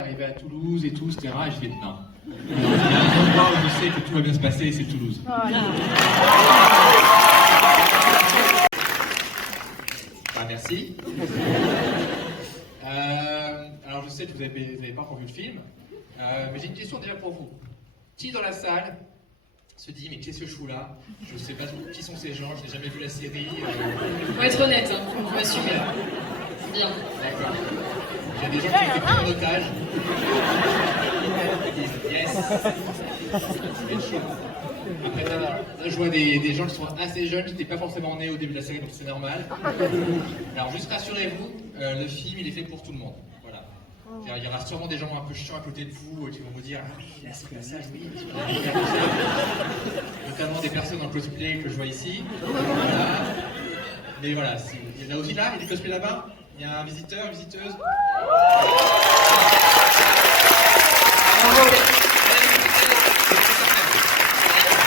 Arrivé à Toulouse et tout, etc. Et je dis non. Il y a un endroit où je sais que tout va bien se passer, c'est Toulouse. Voilà. Bah, merci. Alors je sais que vous n'avez pas encore vu le film, mais j'ai une question déjà pour vous. Qui dans la salle se dit mais qu'est-ce que je fous là? Je ne sais pas qui sont ces gens, je n'ai jamais vu la série. Faut être honnête, hein, faut assumer. C'est bien. D'accord. Il y a des gens qui ont été pris en otage. Ils disent yes. C'est chaud. Après là, je vois des gens qui sont assez jeunes, qui n'étaient pas forcément nés au début de la série, donc c'est normal. Alors juste rassurez-vous, le film il est fait pour tout le monde. Voilà. Il y aura sûrement des gens un peu chiants à côté de vous qui vont vous dire ah oui, là c'est comme ça, oui. Notamment des personnes en cosplay que je vois ici. Voilà. Mais voilà, il y en a aussi là, il y a des cosplays là-bas. Il y a un visiteur, une visiteuse.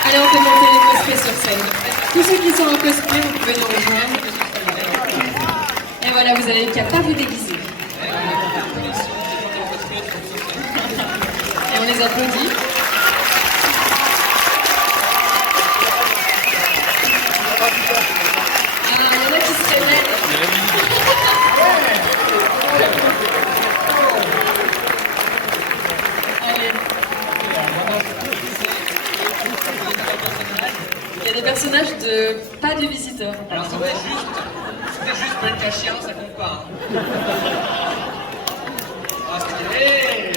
Allez, on peut monter les cosplays sur scène. Tous ceux qui sont en cosplay, vous pouvez nous rejoindre. Et voilà, vous avez qu'à pas vous déguiser. Et on les applaudit. Ah, il y en a qui se révèlent. Il y a des personnages pas de visiteurs. Alors c'était juste pas le chien, ça compte pas. Hein. Ah, stylé!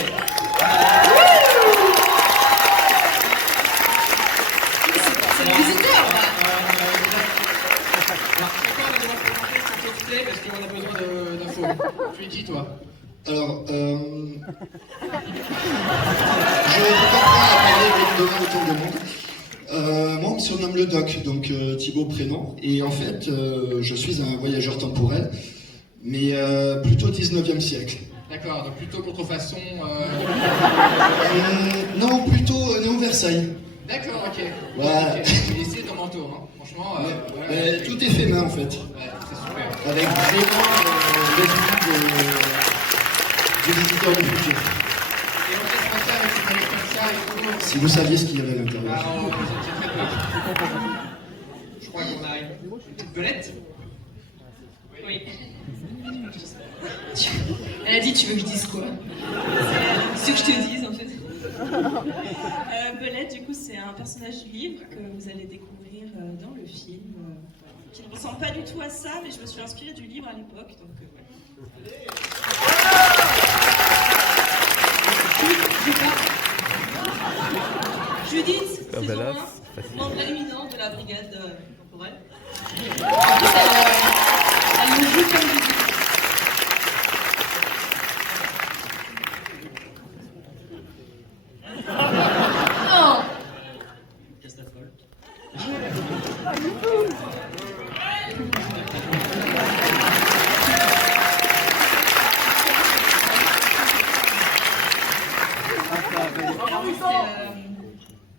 C'est des visiteurs là. Parce qu'on a besoin d'infos. Tu es qui toi? Alors, je ne peux pas parler devant autant de monde. Moi, on me surnomme le Doc, donc Thibaut prénom. Et en fait, je suis un voyageur temporel, mais plutôt 19e siècle. D'accord, donc plutôt contrefaçon. Non, plutôt Néo-Versailles. D'accord, ok. Voilà. Okay. J'ai laissé ton manteau, hein. Franchement. Ouais, tout est fait main en fait. Ouais, c'est super. Avec vraiment l'esprit des visiteurs du futur. Et on fait ça avec une manette comme ça et tout. Si vous saviez ce qu'il y avait à l'intérieur. Ah, on c'est très peu. Je crois qu'on a une petite belette. Oui. Elle a dit tu veux que je dise quoi? C'est ce que je te dise en fait. Belette, du coup, c'est un personnage du livre que vous allez découvrir dans le film, qui ne ressemble pas du tout à ça, mais je me suis inspirée du livre à l'époque, donc ouais. Judith, saison 1, membre éminent de la brigade temporelle. Elle nous joue comme Judith.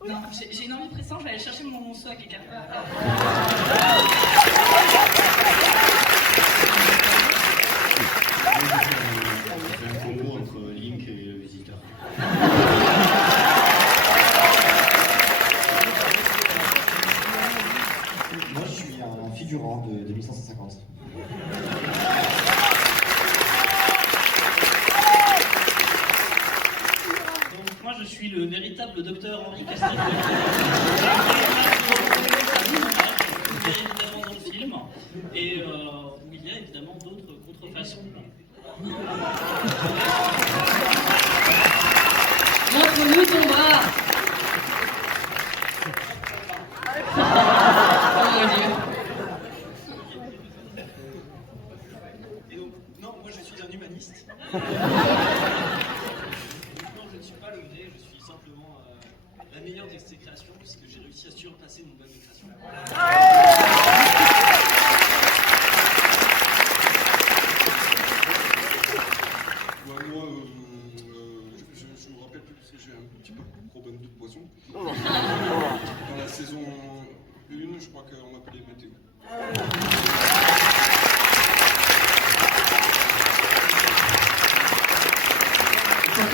Non, j'ai une envie pressante, je vais aller chercher mon seau à quelqu'un. C'est un combo entre Link et le visiteur. Moi, je suis un figurant de 1550. Donc, moi, je suis le véritable docteur Henri Castaldo. Évidemment dans le film, et où il y a évidemment d'autres contrefaçons. Montre-nous ton bras. Oh mon Dieu. Et donc, non, moi je suis un humaniste. Non, je ne suis pas le vrai, je suis simplement la meilleure de ces créations, puisque j'ai réussi à surpasser mon bug de création. Je me rappelle plus parce que j'ai un petit peu de problème de poisson. Dans la saison 1, je crois qu'on m'appelait Mathéo. Quand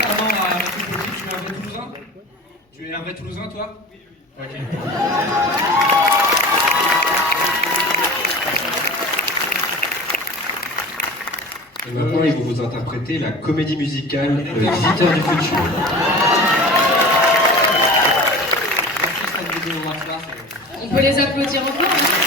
Toulousain? Tu es un vrai Toulousain, toi? Ok. Et maintenant, ils vont vous interpréter la comédie musicale Le Visiteur du Futur. On peut les applaudir encore, hein.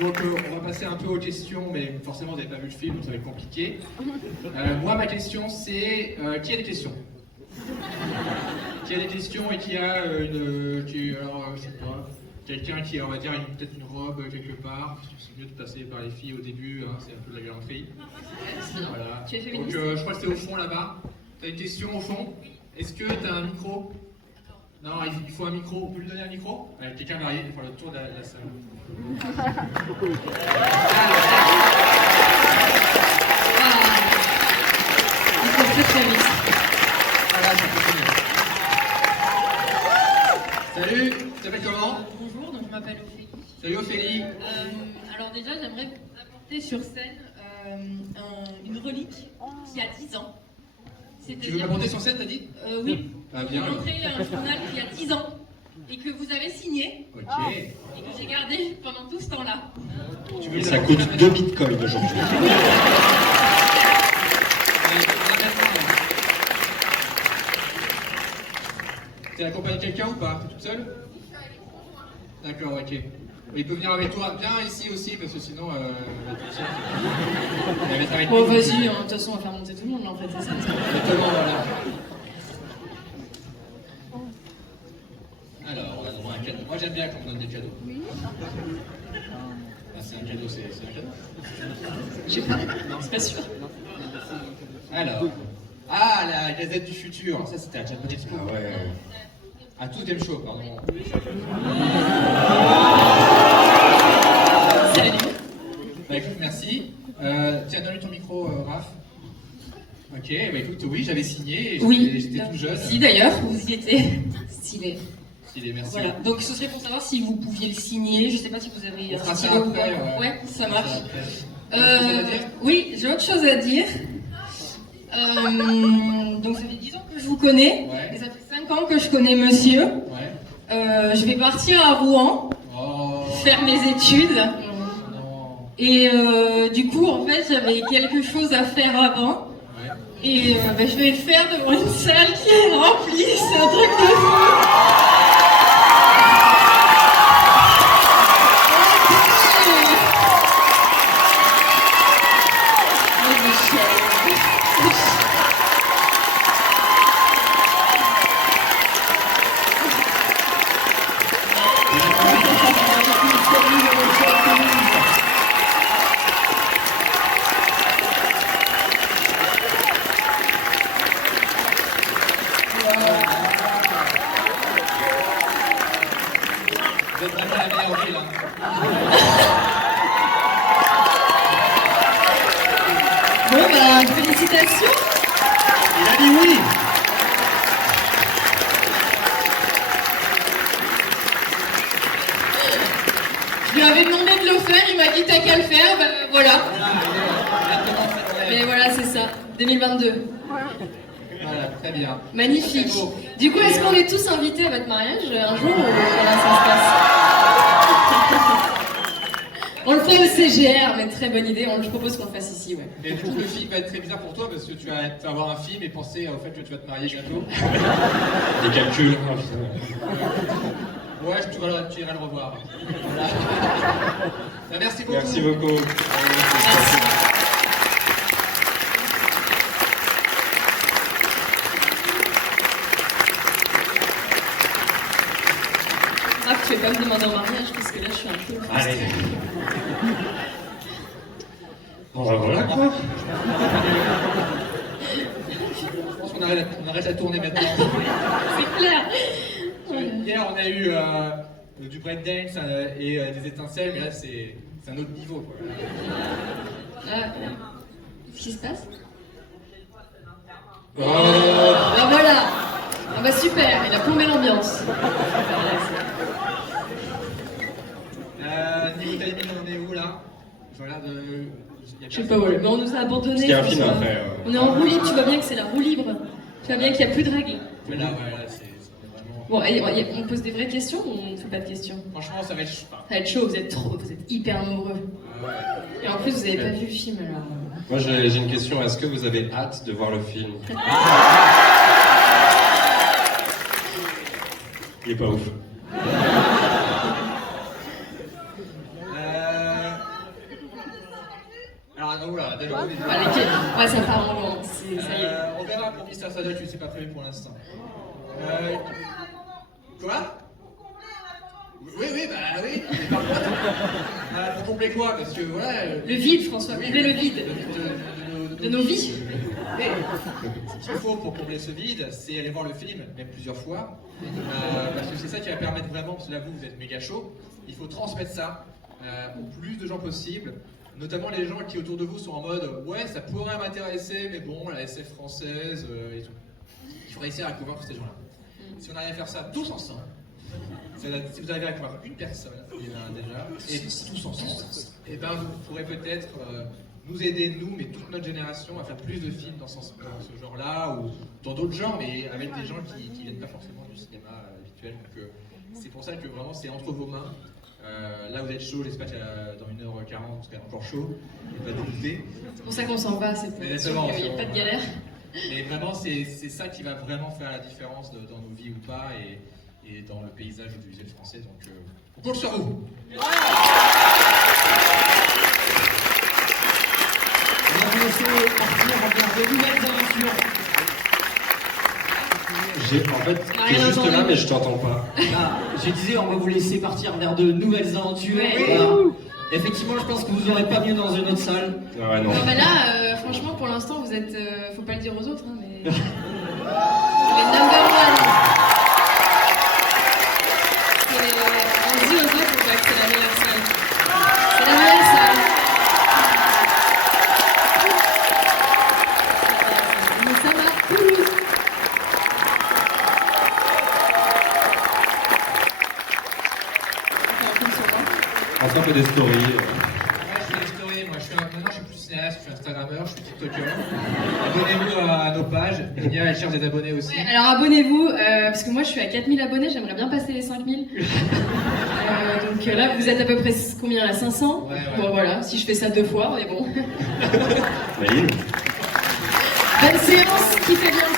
Donc on va passer un peu aux questions, mais forcément vous n'avez pas vu le film, donc ça va être compliqué. Moi ma question c'est, qui a des questions? Qui a des questions et qui a je sais pas, quelqu'un qui a, on va dire, peut-être une robe quelque part, parce que c'est mieux de passer par les filles au début, hein, c'est un peu de la galanterie. Voilà. Tu es Donc féministe? je crois que c'est au fond là-bas. T'as une question au fond? Est-ce que t'as un micro? Non, il faut un micro. On peut lui donner un micro? Quelqu'un va arriver, il faut faire le tour de la salle. Il faut très très vite. Voilà, ça continue. Salut, tu t'appelles comment? Bonjour, donc je m'appelle Ophélie. Salut Ophélie. Alors déjà, j'aimerais vous apporter sur scène une relique qui a 10 ans. Tu veux m'apporter sur scène, t'as dit? Oui. Ah, Vous bien. montrez un journal qui a 10 ans et que vous avez signé Ok. et que j'ai gardé pendant tout ce temps-là. Tu veux Et ça coûte 2 bitcoins aujourd'hui. T'es accompagné de quelqu'un ou pas? T'es toute seule? D'accord, ok. Il peut venir avec toi. Viens ici aussi, parce que sinon, elle va toute seule. Elle va être avec Bon, nous. vas-y, hein, de toute façon, on va faire monter tout le monde là en fait, c'est ça. Exactement, voilà. Alors, on a droit à un cadeau. Moi, j'aime bien quand on donne des cadeaux. Ah, c'est un cadeau, c'est un cadeau. Je sais pas, c'est pas sûr. Alors. Ah, la Gazette du Futur. Ça, c'était à Japan Expo. Ah ouais. À tout Game Show, pardon. Salut. Bah écoute, merci. Tiens, donne-lui ton micro, Raph. Ok, bah écoute, oui, j'avais signé. Et Oui. J'étais tout jeune. Si d'ailleurs, vous y étiez. Stylé. Stylé, merci. Voilà, donc ce serait pour savoir si vous pouviez le signer. Je sais pas si vous avez On fera un ça stylo ou après, pas. Ouais, ça marche. Autre chose à dire Oui, j'ai autre chose à dire. Donc ça fait 10 ans que je vous connais. Ouais. Et ça fait 5 ans que je connais monsieur. Ouais. Je vais partir à Rouen, Oh. faire mes études. Non. Et du coup, en fait, j'avais quelque chose à faire avant. Ouais. Et je vais le faire devant une salle qui est remplie. C'est un truc de fou. Vous êtes vraiment la meilleure ville, hein. Bon, bah, félicitations. Il a dit oui. Je lui avais demandé de le faire, il m'a dit t'as qu'à le faire, bah, voilà. Mais voilà, c'est ça, 2022. Voilà, très bien. Magnifique. Très beau. Du coup, est-ce qu'on est tous invités à votre mariage un jour ou comment ça se passe? On le fait au CGR, mais très bonne idée, je propose qu'on le fasse ici, ouais. Et du coup, le film va être très bizarre pour toi parce que tu vas avoir un film et penser au fait que tu vas te marier bientôt. Des calculs. Ouais, tu iras le revoir. Voilà. Bah, merci beaucoup. Merci beaucoup. Merci. Ah, tu fais pas me demander en mariage parce que là je suis un peu. Allez. Bon, bah voilà quoi. Je pense qu'on arrête la tournée maintenant. C'est clair. Hier, on a eu du breakdance et des étincelles, mais là, c'est un autre niveau. Quoi. Qu'est-ce qui se passe? Oh. Ben voilà. Ah bah super, il a plombé l'ambiance. Niveau timing, on est où là? Je regarde. Je sais pas où, mais on nous a abandonnés. Parce qu'il y a un film François. après. On est en roue libre, tu vois bien que c'est la roue libre. Tu vois bien qu'il n'y a plus de règles. Mais là, ouais, là, c'est vraiment. Bon, et on pose des vraies questions ou on ne fait pas de questions? Franchement, ça va être. Ça va être chaud, vous êtes hyper nombreux. Et en plus, vous avez pas vu le film alors. Moi j'ai une question, est-ce que vous avez hâte de voir le film? Il est pas ouf. Alors, oula, déjà, Ouais, ça part en long, ça y est. on verra pour Mister Sadoc, c'est pas prévu pour l'instant. Quoi? Oui, bah oui. Mais par contre, pour combler quoi? Parce que voilà. Le vide, François, combler le vide de nos vies. Mais ce qu'il faut pour combler ce vide, c'est aller voir le film, même plusieurs fois. Parce que c'est ça qui va permettre vraiment, parce que là vous êtes méga chaud, il faut transmettre ça au plus de gens possible. Notamment les gens qui autour de vous sont en mode ouais ça pourrait m'intéresser mais bon la SF française et tout. Il faut réussir à convaincre ces gens-là. Si on arrive à faire ça tous ensemble, si vous arrivez à convaincre une personne déjà et tous ensemble, et ben vous pourrez peut-être nous aider nous mais toute notre génération à faire plus de films dans ce genre-là ou dans d'autres genres mais avec des gens qui viennent pas forcément du cinéma habituel. Donc c'est pour ça que vraiment c'est entre vos mains. Là vous êtes chaud, j'espère que dans 1h40 vous serez encore chaud, pas dégoûté. C'est pour ça qu'on s'en va, c'est pour sûr qu'il n'y a pas de galère. Mais vraiment c'est ça qui va vraiment faire la différence dans nos vies ou pas et dans le paysage audiovisuel français. Donc on compte sur vous. On va vous laisser partir vers de nouvelles aventures. En fait, t'es juste là, mais je t'entends pas. Ah, je disais, on va vous laisser partir vers de nouvelles aventures. Ouais. Voilà. Effectivement, je pense que vous n'aurez pas mieux dans une autre salle. Ah ouais, non. Non, mais là, franchement, pour l'instant, vous êtes. Faut pas le dire aux autres, hein, mais. les number one. On dit aux autres quoi, que c'est la meilleure salle. C'est la meilleure salle. Mais ça va, Toulouse. On fait un peu des stories. Ouais, je fais des stories, moi maintenant je suis plus cinéaste, je suis instagrammeur, je suis tiktoker. Abonnez-vous à nos pages, Nia elle cherche des abonnés aussi. Ouais, alors abonnez-vous, parce que moi je suis à 4000 abonnés, j'aimerais bien passer les 5000. Donc là vous êtes à peu près combien là, 500? Ouais. Bon voilà, si je fais ça 2 fois, on est bon. Naïm. Bonne séance, qui fait bien.